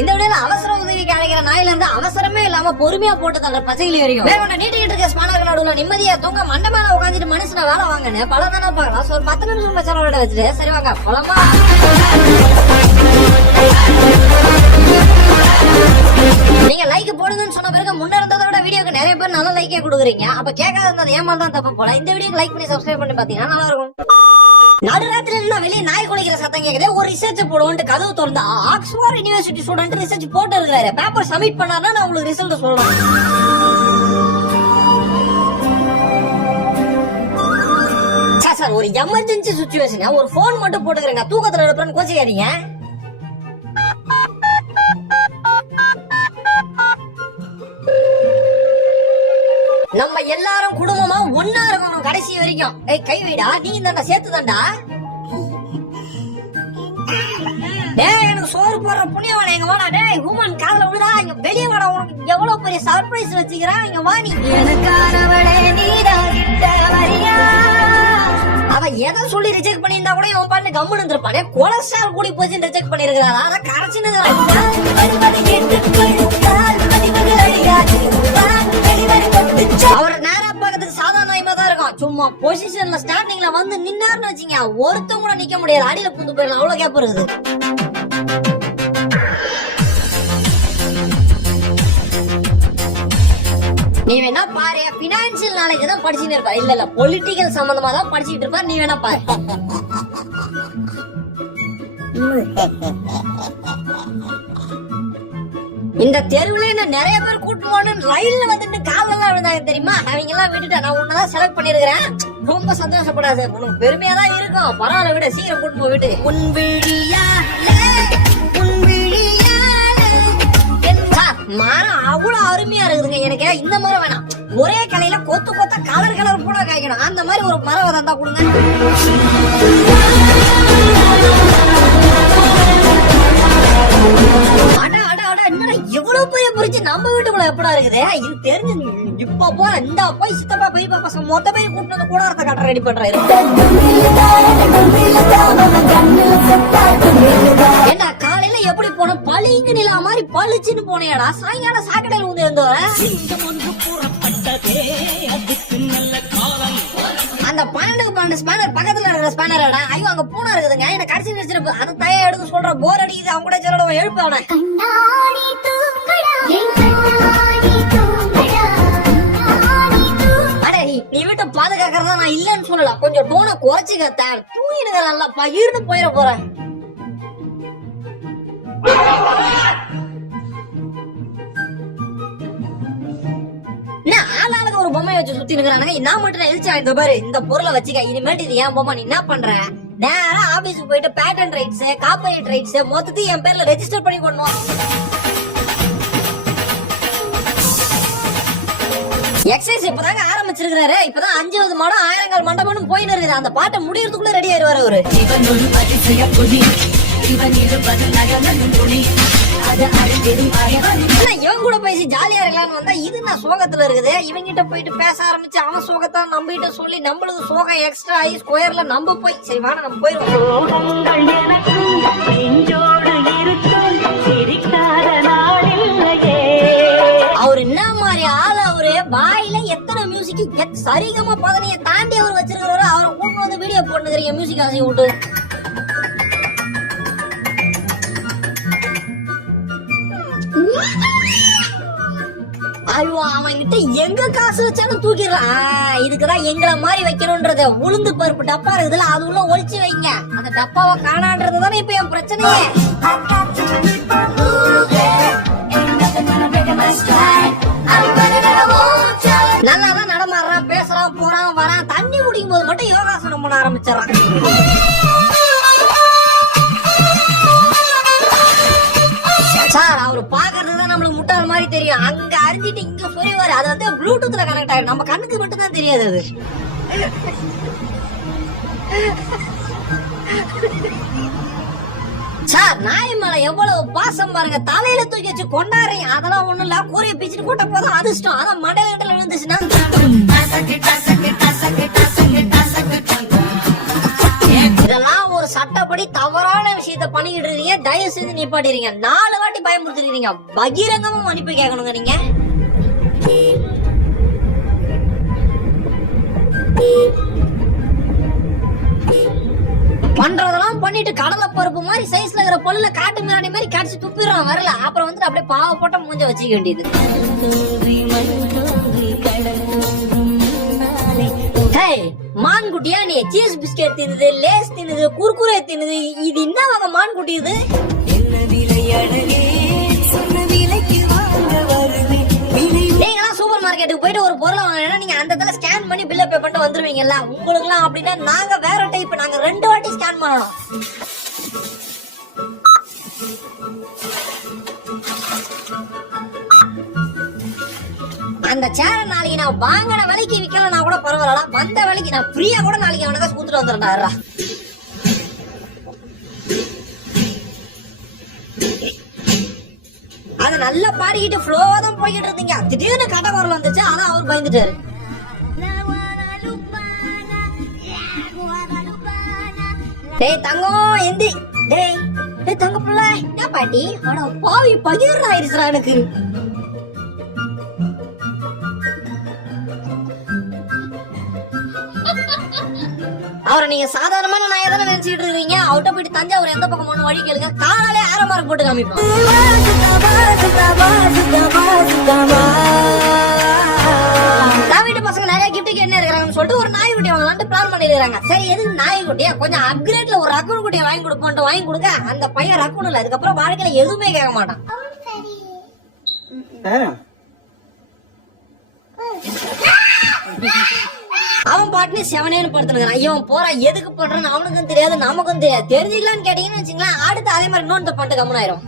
இந்த விட அவசர உதவிக்கு அழைக்கிற நாயில இருந்து அவசரமே இல்லாம பொறுமையா போட்டு தர பசையில வரையும் வேற நீட்டிக்கிட்டு இருக்க ஸ்பானர் நடுவுல நிம்மதியா தூங்க மண்டமான உட்காந்துட்டு மனுஷன வேலை வாங்கன்னு பல தானே பாக்கலாம். ஒரு 10 நிமிஷம் பிரச்சனை வச்சுட்டு சரி வாங்க பழமா நீங்க லைக் போடுங்கன்னு சொன்ன பிறகு முன்ன இருந்ததை விட வீடியோக்கு நிறைய பேர் நல்ல லைக்கே கொடுக்குறீங்க. அப்ப கேட்காத இருந்தது ஏமா தான் தப்பு போல. இந்த வீடியோக்கு லைக் பண்ணி சப்ஸ்கிரைப் பண்ணி பாத்தீங்கன்னா நல்லா இருக்கும். நடுராத்திரில இருந்தா வெளியே நாய் குளிக்கிற சத்தம் கேக்குது. ஒரு ரிசர்ச் போடுவோம் கதவு திறந்தா ஆக்ஸ்போர்ட் யூனிவர்சிட்டி ஸ்டூடெண்ட் ரிசர்ச் போட்டு இருக்கிறாரு. பேப்பர் சப்மிட் பண்ணாருன்னா நான் உங்களுக்கு ரிசல்ட் சொல்றேன். சார் ஒரு எமர்ஜென்சி சிச்சுவேஷன் ஒரு போன் மட்டும் போட்டுக்கிறேங்க. தூக்கத்துல எழுப்புறேன்னு கோச்சிக்காதீங்க. நம்ம எல்லாரும் குடும்பமா ஒன்னா இருக்கணும் கடைசி வரைக்கும். கை வைடா நீ தாண்டா சேர்த்து தாண்டா. எனக்கு சோறு போடுற புண்ணியவான எங்க வாடா. டேய் ஹூமன் காதுல விழுதா இங்க வெளியே வாடா. உனக்கு எவ்வளவு பெரிய சர்ப்ரைஸ் வச்சுக்கிறா இங்க வா. நீ எனக்கானவளே நீதான். அவ எதை சொல்லி ரிஜெக்ட் பண்ணியிருந்தா கூட இவன் பண்ணு கம்முன்னு இருந்திருப்பானே. கொலஸ்ட்ரால் கூடி போச்சு ரிஜெக்ட் பண்ணிருக்கிறாரா. அதான் கரைச்சினது. அவர் நேரா பாக்கிறதுக்கு சாதாரண தான் இருக்கும். சும்மா பொசிஷன்ல ஸ்டாண்டிங்ல வந்து நின்னாருன்னு வச்சுங்க ஒருத்தம் கூட நிக்க முடியாது. அடியில புந்து போயிடலாம். அவ்வளவு கேப் இருக்குது. நீ வேணா பாரு. பினான்சியல் நாலேஜ் தான் படிச்சுட்டு இருப்பா. இல்ல பொலிட்டிக்கல் சம்பந்தமா தான் படிச்சுட்டு இருப்பா. நீ வேணா பாரு. இந்த தெருவுல நிறைய பேர் கூட்டு போகணும் ரயில்ல வந்துட்டு காலெல்லாம் விழுந்தாங்க தெரியுமா. அவங்க எல்லாம் விட்டுட்டேன். நான் உன்னதான் செலக்ட் பண்ணிருக்கிறேன். ரொம்ப சந்தோஷப்படாது. உனக்கு பெருமையா தான் இருக்கும். பரவாயில்ல விட சீக்கிரம் கூட்டு போ விட்டு. மரம் அவ்வளவு அருமையா இருக்குதுங்க. எனக்கு இந்த மரம் வேணாம். ஒரே கலையில கொத்து கொத்த கலர் கலர் கூட காய்க்கணும். அந்த மாதிரி ஒரு மரம் வந்தா கொடுங்க. எவ்வளவு பெரிய புரிச்சு நம்ம வீட்டுக்குள்ள எப்படா இருக்குது. இது தெரிஞ்சு இப்ப போற இந்த போய் சித்தப்பா பெரியப்பா பசங்க மொத்த பேர் கூட்டு வந்து கூடாரத்தை கட்ட ரெடி பண்றாரு. ஏண்டா காலையில எப்படி போன பளிங்கு நிலா மாதிரி பளிச்சுன்னு போனேடா. சாயங்காலம் சாக்கடையில் ஊந்து இருந்தவர அந்த 12 ஸ்பேனர் பக்கத்துல இருக்கிற ஸ்பேனர்டா. ஐயோ அங்க பூனா இருக்குதுங்க. என்ன கடைசி வச்சிருப்பு அந்த தயா எடுக்க சொல்ற போர் அடிக்குது. அவங்க கூட சொல்ல எழுப்பு அவனை. நீ வீட்டை பாதுகாக்கிறதா நான் இல்லன்னு சொல்லல. கொஞ்சம் டோனை குறைச்சிக்க. தூங்கிடுங்க நல்லா பகிர்ந்து போயிட போறேன். ஆளாளுக்கு ஒரு பொம்மையை வச்சு சுத்தி இருக்கிறானுங்க. நான் மட்டும் எழுச்சி ஆயிடுற பாரு. இந்த பொருளை வச்சுக்க. இனிமேட்டு இது ஏன் பொம்மை. நீ என்ன பண்ற? நேரா ஆபீஸ்க்கு போயிட்டு பேட்டன் ரைட்ஸ் காப்பிரைட் ரைட்ஸ் மொத்தத்தையும் என் பேர்ல ரெஜிஸ்டர் பண்ணி கொள்ளணும். எக்ஸசைஸ் இப்பதாங்க ஆரம்பிச்சிருக்காரு. இப்பதான் 50 மாடம் 1000 மண்டபம் போயின்னு இருக்குது. அந்த பாட்டை முடியறதுக்குள்ள ரெடி ஆயிடுவாரு அவரு. இவன் கூட பேசி ஜாலியா இருக்கலாம்னு வந்தா இது நான் சோகத்துல இருக்குது. இவங்கிட்ட போயிட்டு பேச ஆரம்பிச்சு அவன் சோகத்தை நம்ம கிட்ட சொல்லி நம்மளுக்கு சோகம் எக்ஸ்ட்ரா ஆகி ஸ்கொயர்ல நம்ம போய் சரி வாங்க நம்ம போயிருவோம். அவரு என்ன மாதிரி ஆள். அவரு பாயில எத்தனை மியூசிக் சரிகமா பதனைய தாண்டி அவர் வச்சிருக்கிறவரு. அவரை கூட்டு வந்து வீடியோ போட்டுக்கிறீங்க மியூசிக் ஆசை விட்டு. ஐயோ அவன் கிட்ட எங்க காசு வச்சாலும் தூக்கிடுறான். இதுக்குதான் எங்களை மாதிரி வைக்கணும்ன்றது. உளுந்து பருப்பு டப்பா இருக்குதுல அது உள்ள ஒழிச்சு வைங்க. அந்த டப்பாவை காணான்றதுதானே இப்ப என் பிரச்சனையே. நல்லாதான் நடமாடுறான் பேசுறான் போறான் வரான். தண்ணி குடிக்கும் போது மட்டும் யோகாசனம் பண்ண ஆரம்பிச்சிடறான். சார் அவரு பாக்குறதுதான் நம்மளுக்கு முட்டாள் மாதிரி தெரியும். அங்க அறிஞ்சிட்டு இங்க சொல்லுவாரு. அது வந்து ப்ளூடூத்ல கனெக்ட் ஆயிடும். நம்ம கண்ணுக்கு மட்டும் தான் தெரியாது அது. சார் நாய் மேல எவ்வளவு பாசம் பாருங்க. தலையில தூக்கி வச்சு கொண்டாடுறீங்க. அதெல்லாம் ஒண்ணும் இல்ல. கூரைய பிச்சுட்டு கூட்ட போதும் அதிர்ஷ்டம். அதான் மண்டல விழுந்துச்சுன்னா இதெல்லாம் ஒரு சட்டப்படி தவறான விஷயத்த பண்ணிக்கிட்டு இருக்கீங்க, தயவு செஞ்சு நிப்பாட்டிடுங்க. 4 வாட்டி பயமுறுத்திருக்கீங்க, பகிரங்கமா மன்னிப்பு கேட்கணுங்க நீங்க. பண்றதெல்லாம் பண்ணிட்டு கடலை பருப்பு மாதிரி சைஸ்ல இருக்கிற பொருளை காட்டு மிராணி மாதிரி கடிச்சு துப்பிடுறான் வரல. அப்புறம் வந்து அப்படியே பாவப்பட்ட மூஞ்ச வச்சுக்க வேண்டியது. மான் குட்டியா நீ சீஸ் பிஸ்கெட் தின்னுது, லேஸ் தின்னுது, குர்குரே தின்னுது, இது என்ன வகை மான் குட்டி இது? சூப்பர் மார்க்கெட்டுக்கு போயிட்டு ஒரு பொருளை வாங்கினா நீங்க அந்த இடத்துல ஸ்கேன் பண்ணி பில்ல பே பண்ணிட்டு வந்துருவீங்கல்ல. உங்களுக்கு எல்லாம் அப்படின்னா நாங்க வேற டைப், நாங்க 2 வாட்டி ஸ்கேன் பண்ணணும். அந்த சேர நாளைக்கு நான் வாங்கின விலைக்கு விற்கலன்னா கூட பரவாயில்ல, வந்த விலைக்கு நான் ஃப்ரீயா கூட நாளைக்கு அவனுக்கு கூத்துட்டு வந்துடுறா. அது நல்லா பாடிக்கிட்டு ஃப்ளோவா தான் போய்கிட்டு இருந்தீங்க, திடீர்னு கட்ட குரல் வந்துச்சு, அதான் அவர் பயந்துட்டாரு. டேய் தங்கம் எந்தி, டேய் டேய் தங்க புள்ள, என்ன பாட்டி அட பாவி பகிர்றா ஆயிருச்சுடா எனக்கு. அவரை நீங்க சாதாரணமான நாயை தானே நினைச்சிட்டு இருக்கீங்க. அவட்ட போயிட்டு தஞ்சாவூர் எந்த பக்கம் ஒண்ணு வழி கேளுங்க, காலாலே ஆர மார்க் போட்டு காமிப்போம். வீட்டு பசங்க நிறைய கிஃப்ட் என்ன இருக்காங்கன்னு சொல்லிட்டு ஒரு நாய் குட்டி வாங்கலாம்னு பிளான் பண்ணிருக்காங்க. சரி எதுக்கு நாய் குட்டியா, கொஞ்சம் அப்கிரேட்ல ஒரு ரக்கூன் குட்டியை வாங்கி கொடுப்போம், வாங்கி கொடுக்க. அந்த பையன் ரக்கூன் இல்ல, அதுக்கப்புறம் வாழ்க்கையில எதுவுமே கேட்க மாட்டான். அவன் பாட்டுன்னு செவனேன்னு படுத்துனுங்கிறான். இவன் போற எதுக்கு பண்றான்னு அவனுக்கும் தெரியாது, நமக்கும் தெரியாது. தெரிஞ்சுக்கலான்னு கேட்டீங்கன்னு வச்சுங்களேன், அடுத்து அதே மாதிரி இன்னொன்று பண்ணிட்டு கம்மனாயிரும்.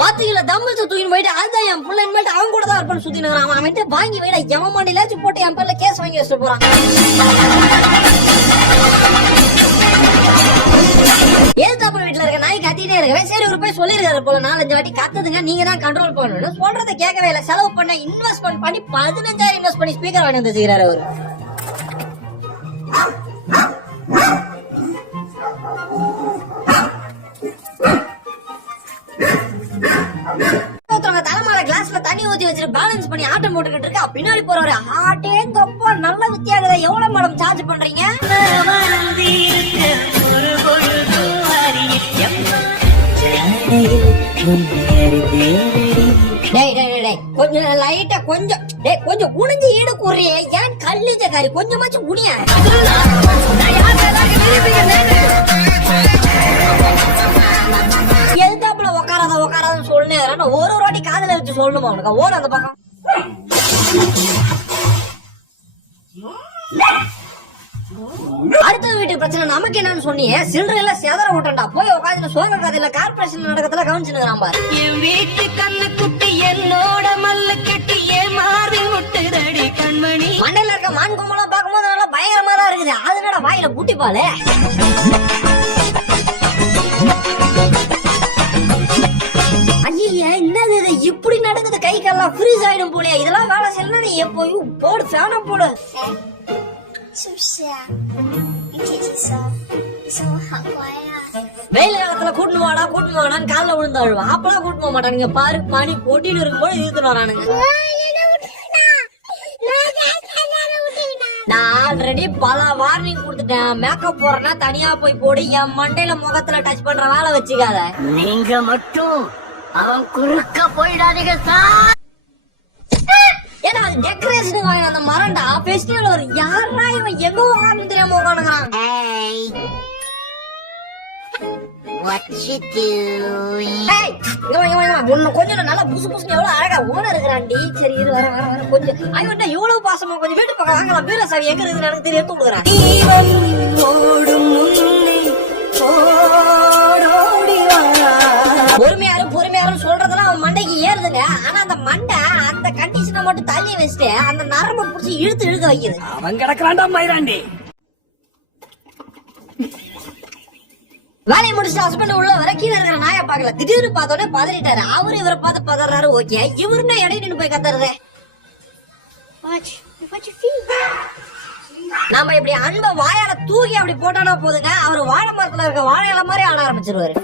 பாத்தீங்களா தம்பிள்ஸ் தூக்கின்னு போயிட்டு அதுதான் என் பிள்ளை இனிமேட்டு அவன் கூட தான் இருப்பான்னு சுத்தினுங்கிறான். அவன் அவன்கிட்ட வாங்கி வைடா, எவன் மாண்டிலாச்சும் போட்டு என் பேர்ல கேஸ் வாங்கி வச்சுட்டு போறான். ஏதாப்புல வீட்டுல இருக்க நாய் கத்திட்டே இருக்கவே, சரி ஒரு போய் சொல்லிருக்காரு போல 4-5 வாட்டி கத்துதுங்க, நீங்க தான் கண்ட்ரோல் பண்ணணும். சொல்றதை கேட்கவே இல்லை, செலவு பண்ண இன்வெஸ்ட்மெண்ட் பண்ணி 15,000 இன்வெஸ்ட் பண்ணி ஸ்பீக்கர் வாங்கி வந்து வச்சுக்கிறாரு அவரு. தலைமால கிளாஸ்ல தண்ணி ஊத்தி வச்சுட்டு பேலன்ஸ் பண்ணி ஆட்டம் போட்டுக்கிட்டு இருக்கா. பின்னாடி போறவரு ஆட்டே கப்பா நல்ல வித்தியாசத, எவ்வளவு மேடம் சார்ஜ் பண்றீங்க? கொஞ்சம் லைட்டா கொஞ்சம் குனிஞ்சு ஈடு கூறிய, ஏன் கல்லிச்சக்காரி கொஞ்சமாச்சும் குனிய. எதுதாப்புல உக்காராதன்னு சொல்லுன்னு ஒரு வாட்டி காதல வச்சு சொல்லணுமா உனக்கு? ஓட அந்த பக்கம். அடுத்த வீட்டு பிரச்சனை நமக்கு என்னன்னு சொன்னீங்க, சில்லறையில செதற விட்டா போய் உட்காந்து சோக கதையில கார்பரேஷன் நடக்கத்துல கவனிச்சுன்னு பாரு. என் வீட்டு கண்ணு குட்டி என்னோட மல்ல கட்டி மாறி விட்டுதடி கண்மணி. மண்டையில இருக்க மான் கொம்பெல்லாம் பார்க்கும்போது நல்லா பயங்கரமா தான் இருக்குது. அதனோட வாயில புட்டி பாலு. ஐயா என்னது இது இப்படி நடக்குது, கை கால்லாம் ஃப்ரீஸ் ஆயிடும் போலயே. இதெல்லாம் வேலை செய்யலாம், நீ எப்போ போடு ஃபேன போடு. 是不是啊？你姐姐说，你说我好乖啊。வெயில் காலத்துல கூட்டினு வாடான்னு காலில் விழுந்தாழுவா. அப்பெல்லாம் கூட்டிட்டு போக மாட்டானுங்க. பாரு மணி போட்டின்னு இருக்கும்போது இழுத்துட்டு வரானுங்க. நான் ஆல்ரெடி பல வார்னிங் கொடுத்துட்டேன். மேக்கப் போறேன்னா தனியா போய் போடு, என் மண்டையில முகத்துல டச் பண்ற வேலை வச்சுக்காத. நீங்க மட்டும் அவன் குறுக்க போயிடாதீங்க சார். ஏன்னா அது டெக்கரேஷன் வாங்கின அந்த மரண்டா ஃபெஸ்டிவல் ஒரு யாரா இவன் எங்க வாங்கன்னு தெரியாம உட்காந்துக்கிறான். கொஞ்சம் நல்லா புசு புசுன்னு எவ்வளவு அழகா ஓட இருக்கிறான்டி. சரி இரு வர கொஞ்சம் அவன் எவ்வளவு பாசமா கொஞ்சம் வீட்டு பக்கம் வாங்கலாம். வீர சாவி எங்க இருக்குன்னு எனக்கு தெரியும், எடுத்து கொடுக்குறான். பொறுமையாரும் சொல்றதெல்லாம் அவன் மண்டைக்கு ஏறுதுங்க. ஆனா அந்த மண்டை அந்த கண்டிஷனை மட்டும் தள்ளி வச்சுட்டு அந்த நரம்பை புடிச்சு இழுக்க வைக்குது. அவன் கிடக்குறான்டா மயிராண்டி. வேலையை முடிச்சுட்டு ஹஸ்பண்ட் உள்ள வர கீழே இருக்கிற நாயை பாக்கல. திடீர்னு பார்த்தோன்னே பதறிட்டாரு. அவரு இவரை பார்த்து பதறாரு. ஓகே, இவருன்னா இடையே நின்று போய் கத்துறது. நாம இப்படி அன்பை வாயால தூக்கி அப்படி போட்டோம்னா போதுங்க, அவர் வாழை மரத்துல இருக்க வாழை இலை மாதிரி ஆட ஆரம்பிச்சிருவாரு.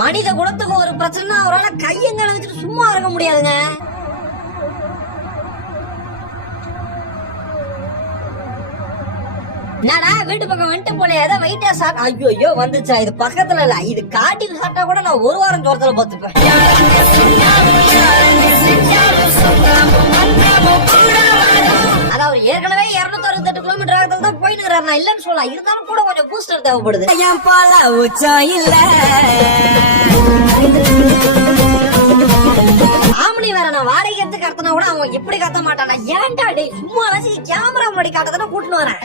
மனித குலத்துக்கு ஒரு பிரச்சனை, அவரால் கையங்களை வச்சுட்டு சும்மா இருக்க முடியாதுங்க. என்னடா வீட்டு பக்கம் வந்துட்டு போல ஏதோ வெயிட்டா சாட். ஐயோ வந்துச்சா, இது பக்கத்துல இல்ல, இது காட்டில் சாப்பிட்டா கூட நான் ஒரு வாரம் ஜோரத்துல பார்த்துப்பேன். அதாவது ஏற்கனவே 268 கிலோமீட்டர் ஆகத்துல தான் போயிட்டு இருக்கிறார், நான் இல்லன்னு சொல்லலாம். இருந்தாலும் கூட கொஞ்சம் பூஸ்டர் தேவைப்படுது. ஆம்பளை வேற நான் வாடகை எடுத்து கத்தனா கூட அவன் எப்படி கத்த மாட்டானா. ஏன்டா டே சும்மா வச்சு கேமரா முன்னாடி காட்டதானே கூட்டின்னு வரேன்.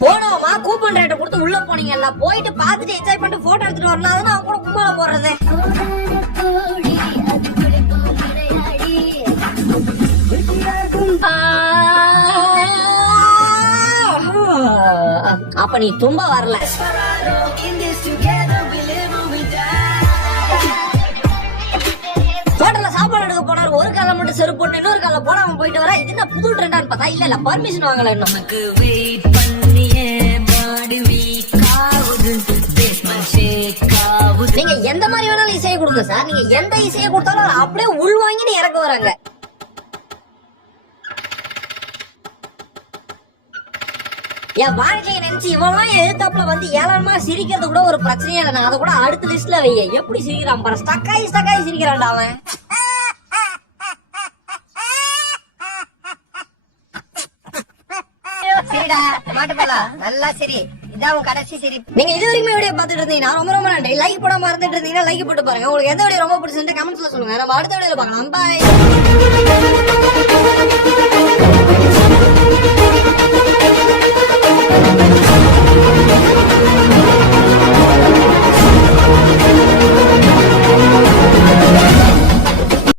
போனோமா கூப்பன் ரேட்டை கொடுத்து உள்ள போனீங்கல்ல, போயிட்டு பாத்துட்டு என்ஜாய் பண்ணிட்டு போட்டோ எடுத்துட்டு வரலாம். அதுன்னு அவன் கூட கும்மால போடுறது. அப்ப நீ தும்ப வரல. ஹோட்டல்ல சாப்பாடு எடுக்க போனாரு, ஒரு கால மட்டும் செருப்பு போட்டு இன்னொரு கால போடாம போயிட்டு வர. இது என்ன புது ட்ரெண்டான்னு பார்த்தா இல்ல பர்மிஷன் வாங்கல. நமக்கு வெயிட் பண்ணியே பாடி வீக் ஆகுது, பேஸ்மென்ட் ஷேக் ஆகுது. நீங்க எந்த மாதிரி வேணாலும் இசையை கொடுங்க சார், நீங்க எந்த இசையை கொடுத்தாலும் அவர் அப்படியே உள் வாங்கிட்டு இறக்க வராங்க. என் வாழ்க்கையை நினைச்சு இவெல்லாம் எதிர்த்தாப்புல வந்து ஏழமா சிரிக்கிறது கூட ஒரு பிரச்சனையே இல்லை. நான் அதை கூட அடுத்த லிஸ்ட்ல வைய. எப்படி சிரிக்கிறான் பாரு, ஸ்டக்காய் சிரிக்கிறான்டா அவன். சரிடா மாட்டுப்பலா, நல்லா சரி, இதான் கடைசி சரி. நீங்க இது வரைக்கும் வீடியோ பார்த்துட்டு இருந்தீங்கன்னா ரொம்ப நன்றி. லைக் போடாம இருந்துட்டு இருந்தீங்கன்னா லைக் போட்டு பாருங்க. உங்களுக்கு எந்த வீடியோ ரொம்ப பிடிச்சிருந்து கமெண்ட்ஸ்ல சொல்லுங்க. நம்ம அடுத்த வீடியோல பார்க்கலாம். பாய்.